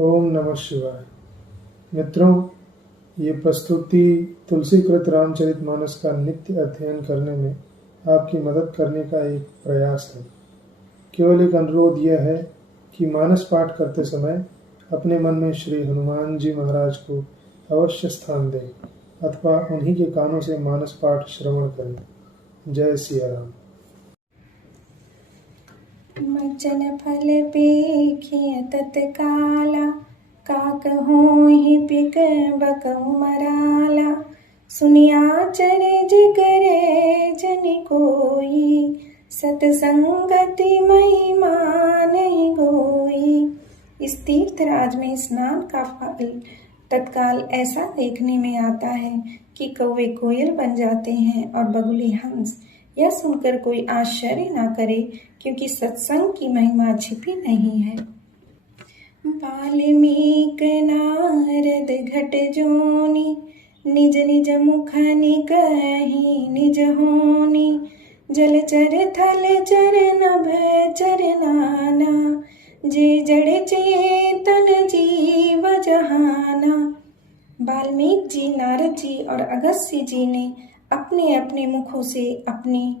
ओम नमः शिवाय। मित्रों, ये प्रस्तुति तुलसीकृत रामचरितमानस का नित्य अध्ययन करने में आपकी मदद करने का एक प्रयास है। केवल एक अनुरोध यह है कि मानस पाठ करते समय अपने मन में श्री हनुमान जी महाराज को अवश्य स्थान दें अथवा उन्हीं के कानों से मानस पाठ श्रवण करें। जय सिया राम। मज्जन फल पेखिय तत्काला, काकहोहि पिक बकहु मराला। सुनिया चरज करे जन कोई, सतसंगति महिमा नहीं गोई। इस तीर्थराज में स्नान का फल तत्काल ऐसा देखने में आता है कि कौवे कोयल बन जाते हैं और बगुले हंस। यह सुनकर कोई आश्चर्य ना करे, क्योंकि सत्संग की महिमा छिपी नहीं है। वाल्मीकि नारद घट जोनी, निज निज मुख निकहि निज होनी। जलचर थलचर नभ चर नाना, जे जड़ चेतन जीव जहाना। वाल्मीकि जी, नारद जी और अगस्त्य जी ने अपने अपने मुखों से अपनी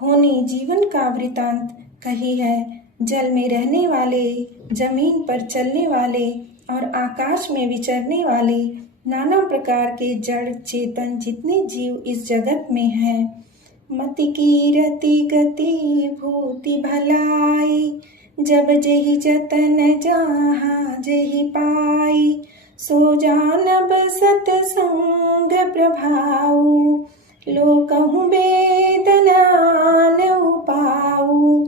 होनी जीवन का वृतांत कही है। जल में रहने वाले, जमीन पर चलने वाले और आकाश में विचरने वाले नाना प्रकार के जड़ चेतन जितने जीव इस जगत में हैं, मति की रति गति भूति भलाई। जब जेहि जतन जहाँ जेहि पाई, सो जानब सतसंग प्रभाऊ। लोकहु वेदना न पाऊ।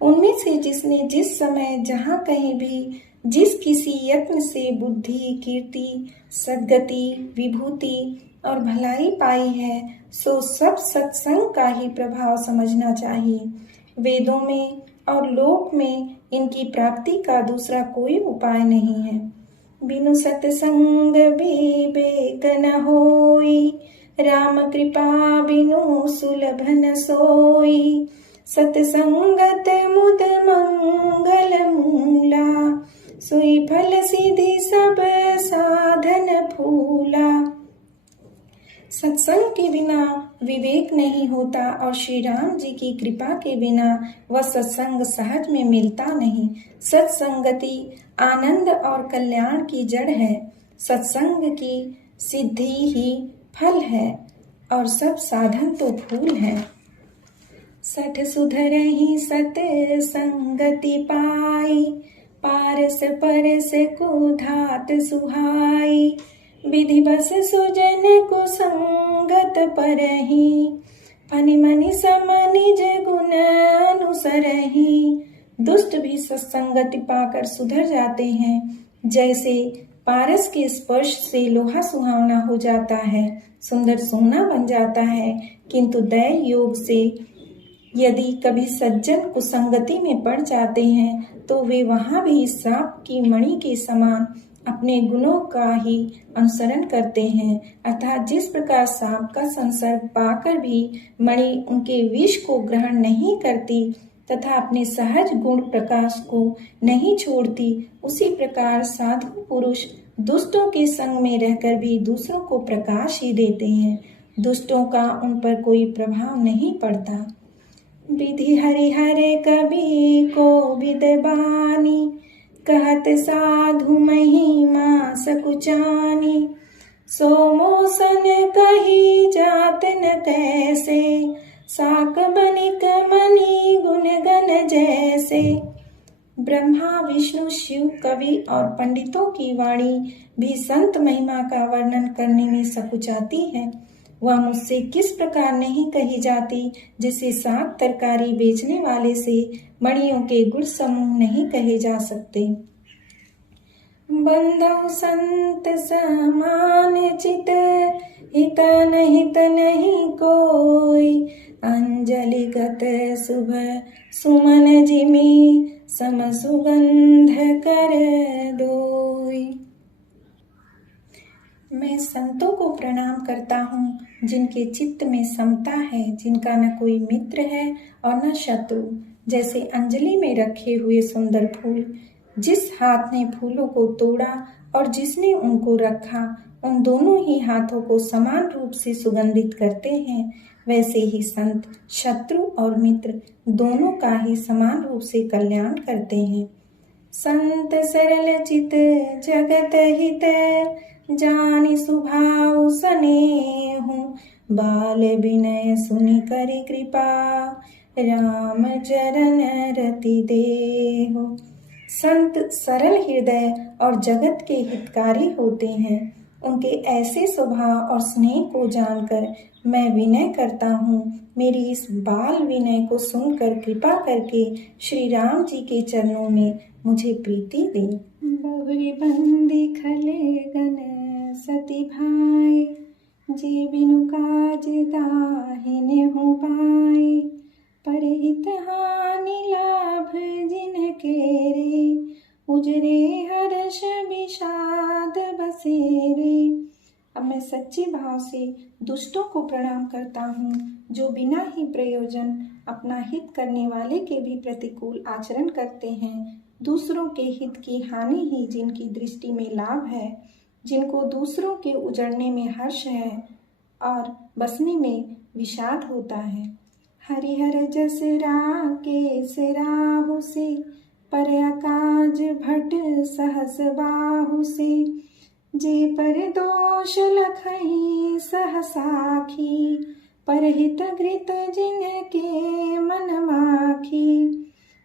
उनमें से जिसने जिस समय जहाँ कहीं भी जिस किसी यत्न से बुद्धि, कीर्ति, सद्गति, विभूति और भलाई पाई है, सो सब सत्संग का ही प्रभाव समझना चाहिए। वेदों में और लोक में इनकी प्राप्ति का दूसरा कोई उपाय नहीं है। बिनु सत्संग विवेक न होई, राम कृपा बिनु सुलभ न सोई। सत्संगत मुद मंगल मूला, सोई फल सिद्धि सब साधन फूला। सत्संग के बिना विवेक नहीं होता और श्री राम जी की कृपा के बिना वह सत्संग सहज में मिलता नहीं। सत्संगति आनंद और कल्याण की जड़ है। सत्संग की सिद्धि ही फल है और सब साधन तो फूल है। सठ सुधरहि सत संगति पाई, पारस परस कुधात सुहाई। विधि बस सुजन कुसंगत परहि, फनि मनि सम निज गुण अनुसरहि। दुष्ट भी सत्संगति पाकर सुधर जाते हैं। जैसे पारस के स्पर्श से लोहा सुहावना हो जाता है, सुंदर सोना बन जाता है, किंतु दैव योग से यदि कभी सज्जन कुसंगति में पड़ जाते हैं तो वे वहां भी सांप की मणि के समान अपने गुणों का ही अनुसरण करते हैं। अर्थात जिस प्रकार सांप का संसर्ग पाकर भी मणि उनके विष को ग्रहण नहीं करती तथा अपने सहज गुण प्रकाश को नहीं छोड़ती, उसी प्रकार साधु पुरुष दुष्टों के संग में रहकर भी दूसरों को प्रकाश ही देते हैं। दुष्टों का उन पर कोई प्रभाव नहीं पड़ता। विधि हरिहर कवि को विदबानी, कहत साधु महिमा सकुचानी। सो मोसन कही जात न कैसे, साक बनिक मणि गुण गण जैसे। ब्रह्मा, विष्णु, शिव, कवि और पंडितों की वाणी भी संत महिमा का वर्णन करने में सकुचाती है। वह मुझसे किस प्रकार नहीं कही जाती, जिसे साग तरकारी बेचने वाले से मणियों के गुण समूह नहीं कहे जा सकते। बंधु संत समान चित, हित नहीं कोई। अंजलि गत शुभ सुमन जिमि, सम सुगंध कर दोई। मैं संतों को प्रणाम करता हूँ, जिनके चित्त में समता है, जिनका न कोई मित्र है और न शत्रु। जैसे अंजलि में रखे हुए सुंदर फूल, जिस हाथ ने फूलों को तोड़ा और जिसने उनको रखा, उन दोनों ही हाथों को समान रूप से सुगंधित करते हैं। वैसे ही संत शत्रु और मित्र दोनों का ही समान रूप से कल्याण करते हैं। संत सरल चित जगत हित, जानि स्वभाव स्नेहु, बाल विनय सुनि करि कृपा, राम चरण रति देहु। संत सरल हृदय और जगत के हितकारी होते हैं। उनके ऐसे स्वभाव और स्नेह को जानकर मैं विनय करता हूँ। मेरी इस बाल विनय को सुनकर कृपा करके श्री राम जी के चरणों में मुझे प्रीति दे। बहुरी बंदी खले गन सती भाई, जे बिनु काज दाहिने हो पाए, परहित हानि लाभ जिनके रे, उजरे हर्ष विषाद बसेरे। अब मैं सच्चे भाव से दुष्टों को प्रणाम करता हूँ, जो बिना ही प्रयोजन अपना हित करने वाले के भी प्रतिकूल आचरण करते हैं। दूसरों के हित की हानि ही जिनकी दृष्टि में लाभ है, जिनको दूसरों के उजड़ने में हर्ष है और बसने में विषाद होता है। हरिहर जस राकेश राहु से, पर अकाज भट सहस बाहु से, जे पर दोष लखई सहसाखी, परहित घृत जिनके मन माखी।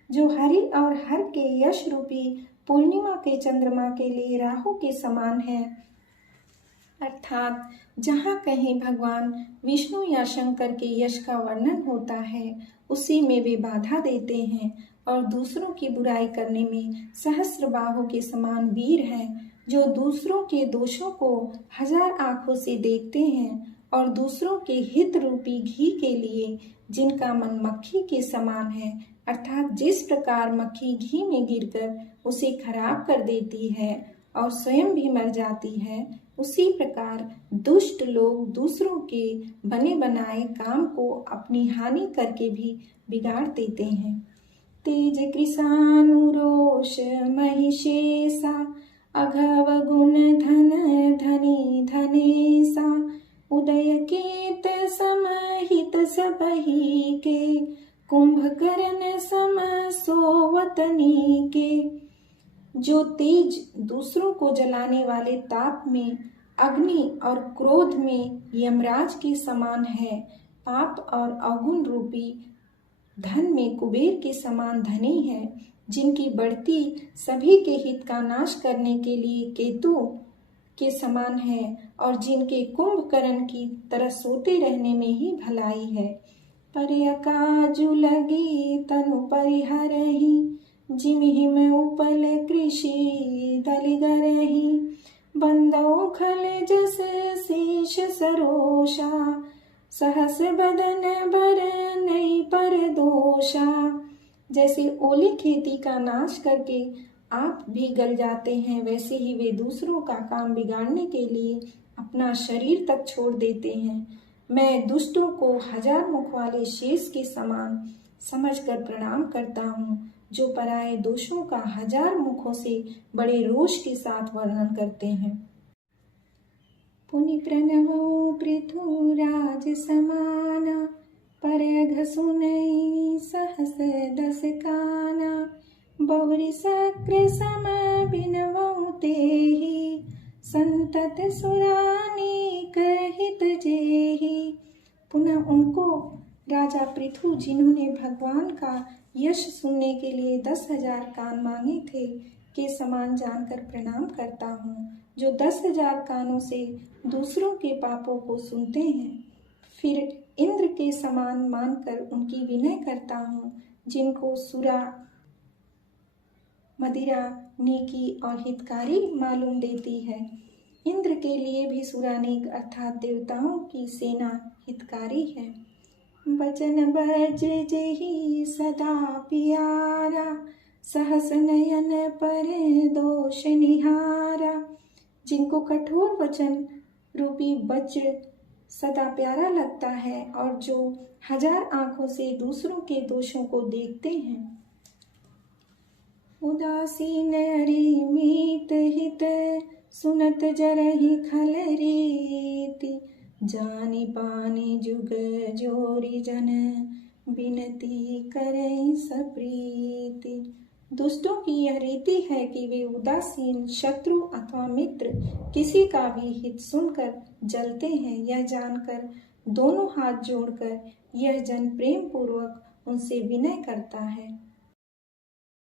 जो हरि और हर के यश रूपी पूर्णिमा के चंद्रमा के लिए राहु के समान है, अर्थात जहाँ कहीं भगवान विष्णु या शंकर के यश का वर्णन होता है, उसी में वे बाधा देते हैं और दूसरों की बुराई करने में सहस्त्रबाहु के समान वीर हैं, जो दूसरों के दोषों को 1000 आंखों से देखते हैं और दूसरों के हित रूपी घी के लिए जिनका मन मक्खी के समान है, अर्थात जिस प्रकार मक्खी घी में गिरकर उसे खराब कर देती है और स्वयं भी मर जाती है, उसी प्रकार दुष्ट लोग दूसरों के बने बनाए काम को अपनी हानि करके भी बिगाड़ देते हैं। तेज कृषानुरोष महिषेशा, अघव गुण धन धनी धनेशा, उदय केत समहित सबही के, कुंभकर्ण सम सोवतनी के। जो तेज दूसरों को जलाने वाले ताप में, अग्नि और क्रोध में यमराज के समान है, पाप और अवगुण रूपी धन में कुबेर के समान धनी है, जिनकी बढ़ती सभी के हित का नाश करने के लिए केतु के समान है और जिनके कुंभकर्ण की तरह सोते रहने में ही भलाई है। परयकाजु लगी तनु परिहरहि, जिमहिम उपल कृषि दलिगरहि, बंदौ खल जस शीश सरोषा, सहस बदन बर नहीं पर दोषा। जैसे ओले खेती का नाश करके आप भी गल जाते हैं, वैसे ही वे दूसरों का काम बिगाड़ने के लिए अपना शरीर तक छोड़ देते हैं। मैं दुष्टों को 1000 मुख वाले शेष के समान समझकर प्रणाम करता हूँ, जो पराये दोषों का 1000 मुखों से बड़े रोष के साथ वर्णन करते हैं। पुनि प्रणवो पृथुराज समाना, परघ सुनई सहस दस काना, बहुरी सक्र सम बिनवौ तेहि, संतत सुरानीक हित जेहि। पुनः उनको राजा पृथु, जिन्होंने भगवान का यश सुनने के लिए 10,000 कान मांगे थे, के समान जानकर प्रणाम करता हूँ, जो 10,000 कानों से दूसरों के पापों को सुनते हैं। फिर इंद्र के समान मानकर उनकी विनय करता हूँ, जिनको सुरा मदिरा नीकी और हितकारी मालूम देती है। इंद्र के लिए भी सुरानीक अर्थात देवताओं की सेना हितकारी है। बचन बज जेहि सदा पियारा, सहस नयन पर दोष निहारा। जिनको कठोर वचन रूपी वज्र सदा प्यारा लगता है और जो 1000 आंखों से दूसरों के दोषों को देखते हैं। उदासीन अरि मीत हित, सुनत जरहि खल रीति। जानि पानि जुग जोरी जन, बिनती करई सप्रीति। दुष्टों की यह रीति है कि वे उदासीन, शत्रु अथवा मित्र किसी का भी हित सुनकर जलते हैं। यह जानकर दोनों हाथ जोड़कर यह जन प्रेम पूर्वक उनसे विनय करता है।